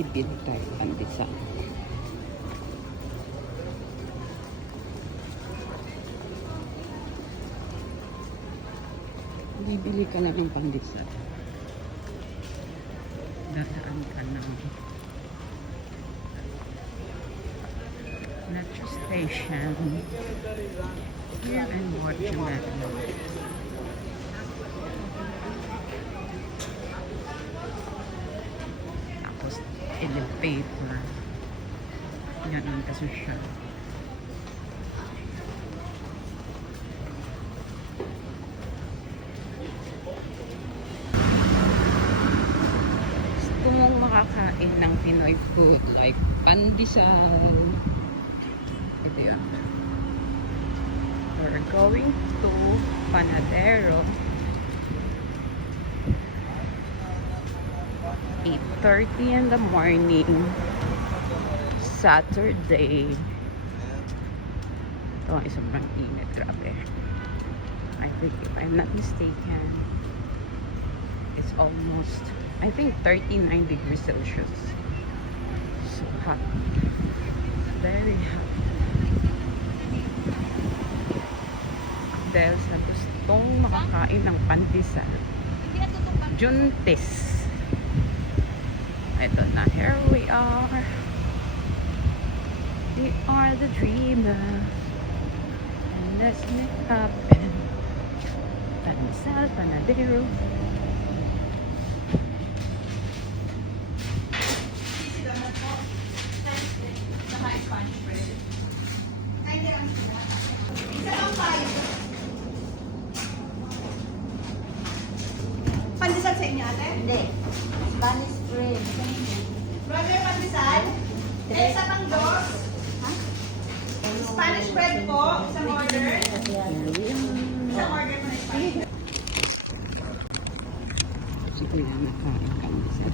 Bibili tayo pandesal. Bibili ka na ng pandesal. Dadaan ka ng metro station here in Guatemala. Tapos elevator. Ganun kasi siya. Gusto mong makakain ng Pinoy food like pandesal. Ito yun. We're going to Panadero. 8:30 in the morning. Saturday. Ito ay sobrang init. Grabe. I think if I'm not mistaken, it's almost, I think 39 degrees Celsius. So hot. Very hot. Dahil sa gustong makakain ng pandesal. Juntis. Ito na. Here we are. We are the dreamers. And let's make it happen. Pandesal, Panadero. Pandesal sa inyo, ate? Hindi. Spanish bread. Brother, pandesal? Isa pang dos? Spanish bread po, isang order. Isang order po na Spanish bread. Sige na nakain pandesal.